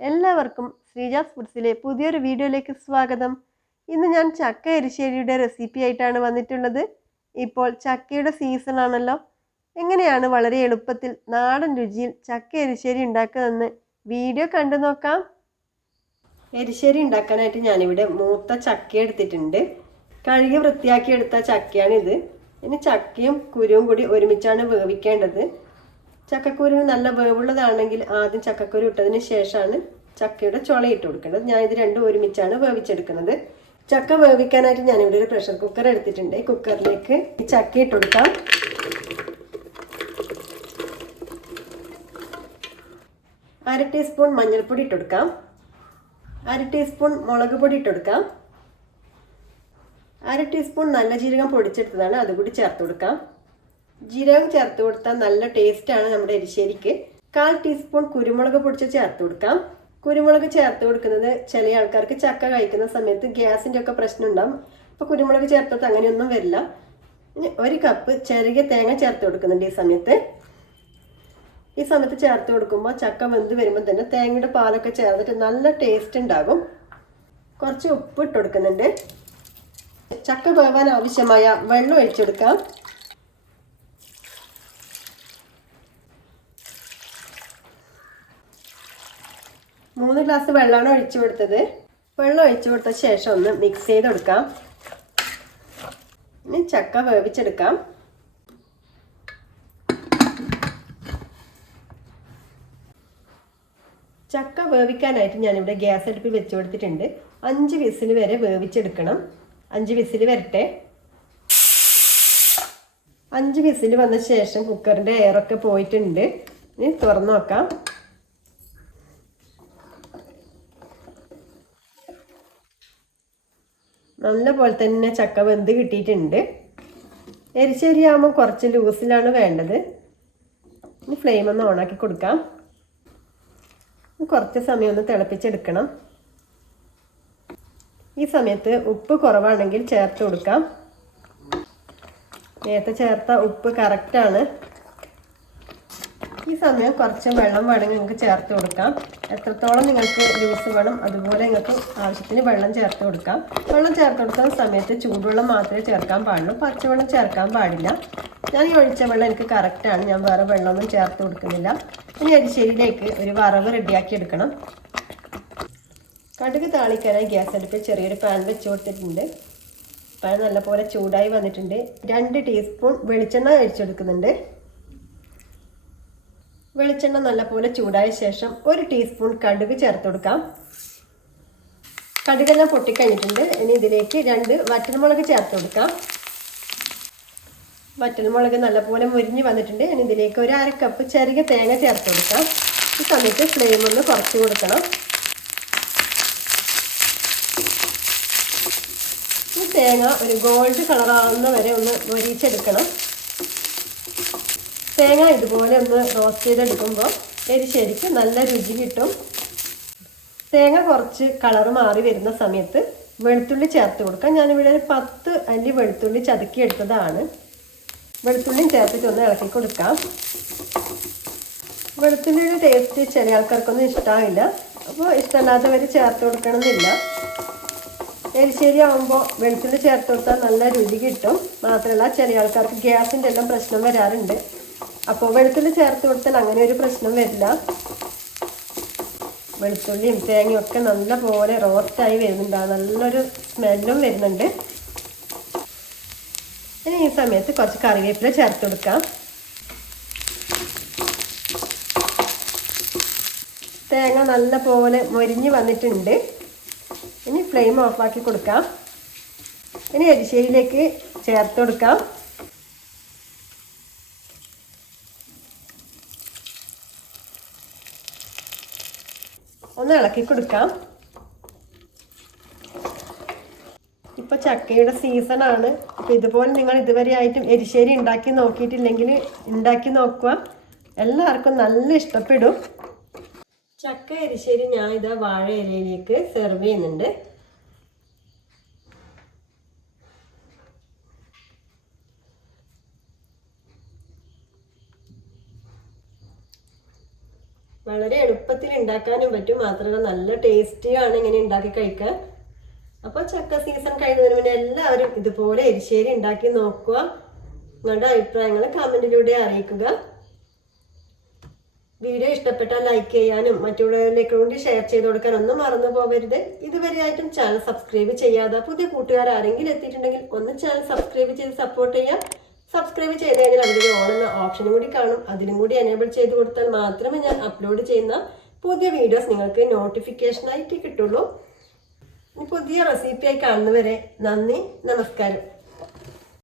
എല്ലാവർക്കും ശ്രീജാസ് ഫുഡ്സിലെ പുതിയൊരു വീഡിയോയിലേക്ക് സ്വാഗതം. ഇന്ന് ഞാൻ ചക്ക എരിശ്ശേരിയുടെ റെസിപ്പി ആയിട്ടാണ് വന്നിട്ടുള്ളത്. ഇപ്പോൾ ചക്കയുടെ സീസൺ ആണല്ലോ. എങ്ങനെയാണ് വളരെ എളുപ്പത്തിൽ നാടൻ രുചിയിൽ ചക്ക എരിശ്ശേരി ഉണ്ടാക്കുന്നതെന്ന് വീഡിയോ കണ്ടു നോക്കാം. എരിശ്ശേരി ഉണ്ടാക്കാനായിട്ട് ഞാനിവിടെ മൂത്ത ചക്ക എടുത്തിട്ടുണ്ട്. കഴുകി വൃത്തിയാക്കി എടുത്ത ചക്കയാണിത്. ഇനി ചക്കയും കുരുവും കൂടി ഒരുമിച്ചാണ് വേവിക്കേണ്ടത്. ചക്കക്കുരുവിന് നല്ല വേവുള്ളതാണെങ്കിൽ ആദ്യം ചക്കക്കുരു ഇട്ടതിന് ശേഷമാണ് ചക്കയുടെ ചുള ഇട്ട് കൊടുക്കേണ്ടത്. ഞാൻ ഇത് രണ്ടും ഒരുമിച്ചാണ് വേവിച്ചെടുക്കുന്നത്. ചക്ക വേവിക്കാനായിട്ട് ഞാനിവിടെ ഒരു പ്രഷർ കുക്കർ എടുത്തിട്ടുണ്ട്. ഈ കുക്കറിലേക്ക് ഈ ചക്ക ഇട്ട് കൊടുക്കാം. അര ടീസ്പൂൺ മഞ്ഞൾപ്പൊടി ഇട്ട് കൊടുക്കാം. അര ടീസ്പൂൺ മുളക് പൊടി ഇട്ട് കൊടുക്കാം. അര ടീസ്പൂൺ നല്ല ജീരകം പൊടിച്ചെടുത്തതാണ്. അതുകൂടി ചേർത്ത് കൊടുക്കാം. ജീരകം ചേർത്ത് കൊടുത്താൽ നല്ല ടേസ്റ്റ് ആണ് നമ്മുടെ എരിശ്ശേരിക്ക്. കാൽ ടീസ്പൂൺ കുരുമുളക് പൊടിച്ച് ചേർത്ത് കൊടുക്കാം. കുരുമുളക് ചേർത്ത് കൊടുക്കുന്നത് ചില ആൾക്കാർക്ക് ചക്ക കഴിക്കുന്ന സമയത്ത് ഗ്യാസിന്റെ ഒക്കെ പ്രശ്നം ഉണ്ടാവും. അപ്പോൾ കുരുമുളക് ചേർത്തിട്ട് അങ്ങനെയൊന്നും വരില്ല. ഒരു കപ്പ് ചെറിയ തേങ്ങ ചേർത്ത് കൊടുക്കുന്നുണ്ട് ഈ സമയത്ത്. ഈ സമയത്ത് ചേർത്ത് കൊടുക്കുമ്പോൾ ചക്ക വെന്ത് വരുമ്പോൾ തന്നെ തേങ്ങയുടെ പാലൊക്കെ ചേർന്നിട്ട് നല്ല ടേസ്റ്റ് ഉണ്ടാകും. കുറച്ച് ഉപ്പ് ഇട്ട് കൊടുക്കുന്നുണ്ട്. ചക്ക വേവാൻ ആവശ്യമായ വെള്ളം ഒഴിച്ചെടുക്കാം. മൂന്ന് ഗ്ലാസ് വെള്ളമാണ് ഒഴിച്ചു കൊടുത്തത്. വെള്ളം ഒഴിച്ചു കൊടുത്ത ശേഷം ഒന്ന് മിക്സ് ചെയ്ത് കൊടുക്കാം. ഇനി ചക്ക വേവിച്ചെടുക്കാം. ചക്ക വേവിക്കാനായിട്ട് ഞാനിവിടെ ഗ്യാസ് അടുപ്പിൽ വെച്ച് കൊടുത്തിട്ടുണ്ട്. അഞ്ച് വിസിൽ വരെ വേവിച്ചെടുക്കണം. അഞ്ച് വിസിൽ വരട്ടെ. അഞ്ച് വിസിൽ വന്ന ശേഷം കുക്കറിന്റെ എയറൊക്കെ പോയിട്ടുണ്ട്. ഇനി തുറന്നു നോക്കാം. നല്ല പോലെ തന്നെ ചക്ക വെന്ത് കിട്ടിയിട്ടുണ്ട്. എരിശ്ശേരി ആകുമ്പോൾ കുറച്ച് ലൂസിലാണ് വേണ്ടത്. ഇനി ഫ്ലെയിം ഒന്ന് ഓണാക്കി കൊടുക്കാം. കുറച്ച് സമയം ഒന്ന് തിളപ്പിച്ചെടുക്കണം. ഈ സമയത്ത് ഉപ്പ് കുറവാണെങ്കിൽ ചേർത്ത് കൊടുക്കാം. നേരത്തെ ചേർത്ത ഉപ്പ് കറക്റ്റാണ് ഈ സമയം കുറച്ച് വെള്ളം വേണമെങ്കിൽ നിങ്ങൾക്ക് ചേർത്ത് കൊടുക്കാം. എത്രത്തോളം നിങ്ങൾക്ക് ജ്യൂസ് വേണം അതുപോലെ നിങ്ങൾക്ക് ആവശ്യത്തിന് വെള്ളം ചേർത്ത് കൊടുക്കാം. വെള്ളം ചേർത്ത് കൊടുക്കുന്ന സമയത്ത് ചൂടുവെള്ളം മാത്രമേ ചേർക്കാൻ പാടുള്ളൂ. പച്ചവെള്ളം ചേർക്കാൻ പാടില്ല. ഞാൻ ഈ ഒഴിച്ച വെള്ളം എനിക്ക് കറക്റ്റാണ് ഞാൻ വേറെ വെള്ളമൊന്നും ചേർത്ത് കൊടുക്കുന്നില്ല. ഇനി അരിശ്ശേരിയിലേക്ക് ഒരു വറവ് റെഡിയാക്കി എടുക്കണം. കടുക് താളിക്കാനായി ഗ്യാസ് അടുപ്പിൽ ചെറിയൊരു പാൻ വെച്ച് കൊടുത്തിട്ടുണ്ട്. പാൻ നല്ലപോലെ ചൂടായി വന്നിട്ടുണ്ട്. രണ്ട് ടീസ്പൂൺ വെളിച്ചെണ്ണ ഒഴിച്ചെടുക്കുന്നുണ്ട്. വെളിച്ചെണ്ണ നല്ലപോലെ ചൂടായ ശേഷം ഒരു ടീസ്പൂൺ കടുക് ചേർത്ത് കൊടുക്കാം. കടുകെല്ലാം പൊട്ടിക്കഴിഞ്ഞിട്ടുണ്ട്. ഇനി ഇതിലേക്ക് രണ്ട് വറ്റൽമുളക് ചേർത്ത് കൊടുക്കാം. വറ്റൽമുളക് നല്ലപോലെ മുരിഞ്ഞ് വന്നിട്ടുണ്ട്. ഇനി ഇതിലേക്ക് ഒരു അര കപ്പ് ചെറിയ തേങ്ങ ചേർത്ത് കൊടുക്കാം. ഈ സമയത്ത് ഫ്ലെയിം ഒന്ന് കുറച്ച് കൊടുക്കണം. ഈ തേങ്ങ ഒരു ഗോൾഡ് കളറാവുന്ന വരെ ഒന്ന് മൊരിച്ചെടുക്കണം. തേങ്ങ ഇതുപോലെ ഒന്ന് റോസ്റ്റ് ചെയ്തെടുക്കുമ്പോൾ എരിശ്ശേരിക്ക് നല്ല രുചി കിട്ടും. തേങ്ങ കുറച്ച് കളർ മാറി വരുന്ന സമയത്ത് വെളുത്തുള്ളി ചേർത്ത് കൊടുക്കാം. ഞാനിവിടെ ഒരു പത്ത് അല്ലി വെളുത്തുള്ളി ചതുക്കി എടുത്തതാണ് വെളുത്തുള്ളിയും ചേർത്തിട്ട് ഒന്ന് ഇളക്കി കൊടുക്കാം. വെളുത്തുള്ളിയുടെ ടേസ്റ്റ് ചില ആൾക്കാർക്കൊന്നും ഇഷ്ടമാവില്ല അപ്പോൾ ഇഷ്ടമല്ലാത്തവർ ചേർത്ത് കൊടുക്കണമെന്നില്ല. എരിശ്ശേരി ആകുമ്പോൾ വെളുത്തുള്ളി ചേർത്ത് കൊടുത്താൽ നല്ല രുചി കിട്ടും. മാത്രമല്ല ചില ആൾക്കാർക്ക് ഗ്യാസിന്റെ എല്ലാം പ്രശ്നം വരാറുണ്ട്. അപ്പോൾ വെളുത്തുള്ളി ചേർത്ത് കൊടുത്താൽ അങ്ങനെ ഒരു പ്രശ്നം വരില്ല. വെളുത്തുള്ളിയും തേങ്ങയും ഒക്കെ നല്ല പോലെ റോസ്റ്റായി വരുന്നുണ്ട്. നല്ലൊരു സ്മെല്ലും വരുന്നുണ്ട്. ഇനി ഈ സമയത്ത് കുറച്ച് കറിവേപ്പില ചേർത്ത് കൊടുക്കാം. തേങ്ങ നല്ല പോലെ മൊരിഞ്ഞ് വന്നിട്ടുണ്ട്. ഇനി ഫ്ലെയിം ഓഫാക്കി കൊടുക്കാം. ഇനി എരിശ്ശേരിയിലേക്ക് ചേർത്ത് കൊടുക്കാം. ഒന്ന് ഇളക്കി കൊടുക്കാം. ഇപ്പൊ ചക്കയുടെ സീസൺ ആണ്. അപ്പൊ ഇതുപോലെ നിങ്ങൾ ഇതുവരെ ആയിട്ടും എരിശ്ശേരി ഉണ്ടാക്കി നോക്കിയിട്ടില്ലെങ്കിൽ ഉണ്ടാക്കി നോക്കുക. എല്ലാവർക്കും നല്ല ഇഷ്ടപ്പെടും. ചക്ക എരിശ്ശേരി ഞാൻ ഇതാ വാഴ ഇലയിലേക്ക് സെർവ് ചെയ്യുന്നുണ്ട്. വളരെ എളുപ്പത്തിൽ ഉണ്ടാക്കാനും പറ്റും. മാത്രമല്ല നല്ല ടേസ്റ്റിയാണ് ഇങ്ങനെ ഉണ്ടാക്കി കഴിക്കാൻ. അപ്പോൾ ചക്ക സീസൺ കഴിയുന്നതിന് മുന്നേ എല്ലാവരും ഇതുപോലെ എരിശ്ശേരി ഉണ്ടാക്കി നോക്കുക. നിങ്ങളുടെ അഭിപ്രായങ്ങൾ കമന്റിലൂടെ അറിയിക്കുക. വീഡിയോ ഇഷ്ടപ്പെട്ടാൽ ലൈക്ക് ചെയ്യാനും മറ്റുള്ളവരിലേക്ക് കൂടി ഷെയർ ചെയ്ത് കൊടുക്കാൻ ഒന്നും മറന്നു പോകരുത്. ഇതുവരെയായിട്ടും ചാനൽ സബ്സ്ക്രൈബ് ചെയ്യാതെ പുതിയ കൂട്ടുകാർ ആരെങ്കിലും എത്തിയിട്ടുണ്ടെങ്കിൽ ഒന്ന് ചാനൽ സബ്സ്ക്രൈബ് ചെയ്ത് സപ്പോർട്ട് ചെയ്യാം സബ്സ്ക്രൈബ് ചെയ്ത് കഴിഞ്ഞാൽ അവിടെ ഓൺ എന്ന ഓപ്ഷനും കൂടി കാണും. അതിലും കൂടി എനേബിൾ ചെയ്ത് കൊടുത്താൽ മാത്രമേ ഞാൻ അപ്ലോഡ് ചെയ്യുന്ന പുതിയ വീഡിയോസ് നിങ്ങൾക്ക് നോട്ടിഫിക്കേഷനായിട്ട് കിട്ടുള്ളൂ. പുതിയ റെസിപ്പിയായി കാണുന്നവരെ നന്ദി നമസ്കാരം.